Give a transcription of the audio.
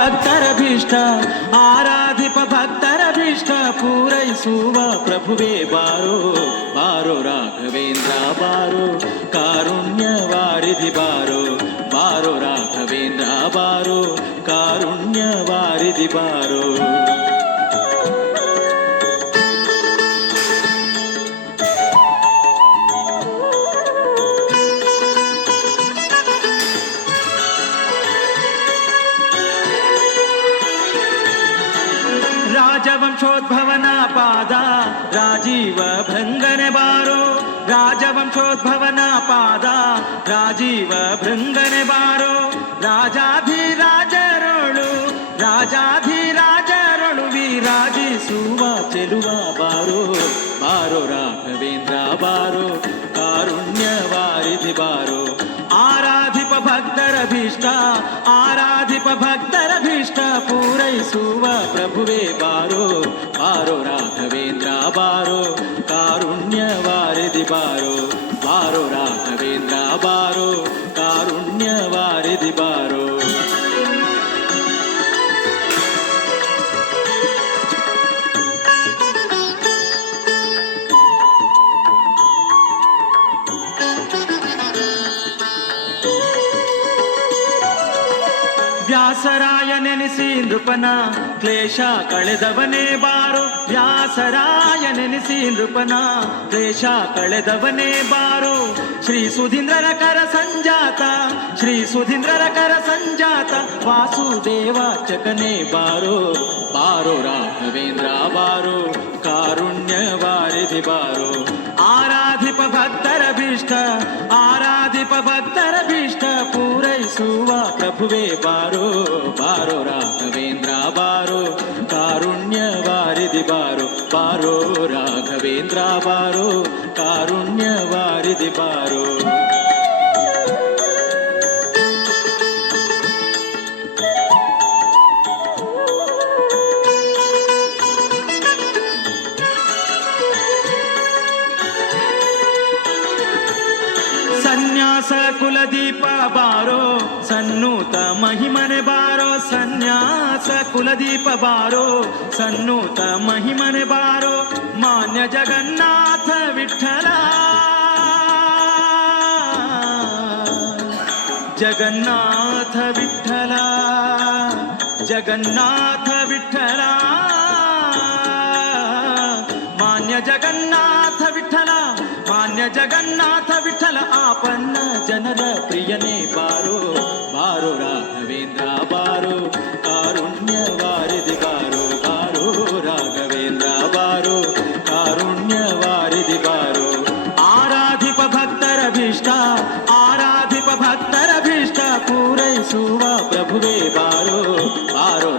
ಭಕ್ತರ ಭೀಷ್ಟ ಆರಾಧಿಪ ಭಕ್ತರ ಭೀಷ್ಟ ಪೂರೈಸುವ ಪ್ರಭುವೇ ಬಾರೋ ಬಾರೋ ರಾಘವೇಂದ್ರ ಬಾರೋ ಕಾರುಣ್ಯ ವಾರಿಧಿ ಬಾರೋ ಬಾರೋ ರಾಘವೇಂದ್ರ ಬಾರೋ ಕಾರುಣ್ಯ ವಾರಿಧಿ ಬಾರೋ. ರಾಜವಂಶೋದ್ಭವನ ಪಾದ ರಾಜೀವ ಭೃಂಗನೆ ಬಾರೋ ರಾಜವಂಶೋದ್ಭವನ ಪಾದ ರಾಜೀವ ಭೃಂಗನೆ ಬಾರೋ ರಾಜಾಧಿರಾಜರೊಳು ರಾಜಾಧಿರಾಜರೊಳು ವಿರಾಜಿಸುವ ಚೆಲುವ ಬಾರೋ ಬಾರೋ ರಾಘವೇಂದ್ರ ಬಾರೋ ಕಾರುಣ್ಯ ವಾರಿಧಿ ಬಾರೋ ಆರಾಧಿಪ ಭಕ್ತರ ಭೀಷ್ಟ ಆರಾಧಿಪ ಭಕ್ತರ ಭೀಷ್ಟ ಪೂರೈಸುವ ಪ್ರಭುವೇ ಬಾರೋ ಬಾರೋ ರಾಘವೇಂದ್ರ ಬಾರೋ ಕಾರುಣ್ಯ ವಾರಿಧಿ ಬಾರೋ ಬಾರೋ ರಾಘವೇಂದ್ರ ಬಾರೋ ಕಾರುಣ್ಯ ವಾರಿಧಿ ಬಾರೋ. ವ್ಯಾಸರಾಯ ನೆನೆಸಿ ನೃಪನ ಕ್ಲೇಶ ಕಳೆದವನೇ ಬಾರೋ ವ್ಯಾಸರಾಯ ನೆನೆಸಿ ನೃಪನ ಕ್ಲೇಶ ಕಳೆದವನೇ ಬಾರೋ ಶ್ರೀ ಸುಧೀಂದ್ರರ ಕರ ಸಂಜಾತ ಶ್ರೀ ಸುಧೀಂದ್ರರ ಕರ ಸಂಜಾತ ವಾಸುದೇವಾಚಕನೇ ಬಾರೋ ಬಾರೋ ರಾಘವೇಂದ್ರ ಬಾರೋ ಕಾರುಣ್ಯ ವಾರಿಧಿ ಬಾರೋ ಆರಾಧಿಪ ಭಕ್ತರ ಭೀಷ್ಟ ಆರಾಧಿಪ ಭಕ್ತರ ಭೀಷ್ಟ ಪೂರೈಸುವ ಪ್ರಭುವೇ ಬಾರೋ ಬಾರೋ ರಾಘವೇಂದ್ರ ಬಾರೋ ಕಾರುಣ್ಯ ವಾರಿಧಿ ಬಾರೋ ಬಾರೋ ರಾಘವೇಂದ್ರ ಬಾರೋ ಕಾರುಣ್ಯ ವಾರಿಧಿ ಬಾರೋ. ಸನ್ಯಾಸ ಕುಲದೀಪ ಬಾರೋ ಸನ್ನೂತ ಮಹಿಮನೆ ಬಾರೋ ಸನ್ಯಾಸ ಕುಲದೀಪ ಬಾರೋ ಸನ್ನೂತ ಮಹಿಮನೆ ಬಾರೋ ಮಾನ್ಯ ಜಗನ್ನಾಥ ವಿಠಲ ಜಗನ್ನಾಥ ವಿಠಲ ಜಗನ್ನಾಥ ವಿಠಲ ಮಾನ್ಯ ಜಗನ್ನಾಥ ವಿಠಲ ಮಾನ್ಯ ಜಗನ್ನಾಥ ವಿಠಲ ಆಪನ್ನ ಜನರ ಪ್ರಿಯನೇ ಬಾರೋ ಬಾರೋ ರಾಘವೇಂದ್ರ ಬಾರೋ ಕಾರುಣ್ಯ ವಾರಿಧಿ ಬಾರೋ ಬಾರೋ ರಾಘವೇಂದ್ರ ಬಾರೋ ಕಾರುಣ್ಯ ವಾರಿಧಿ ಬಾರೋ ಆರಾಧಿಪ ಭಕ್ತರ ಭೀಷ್ಟ ಆರಾಧಿಪ ಭಕ್ತರ ಭೀಷ್ಟ ಪೂರೈಸುವ ಪ್ರಭುವೇ ಬಾರೋ ಬಾರೋ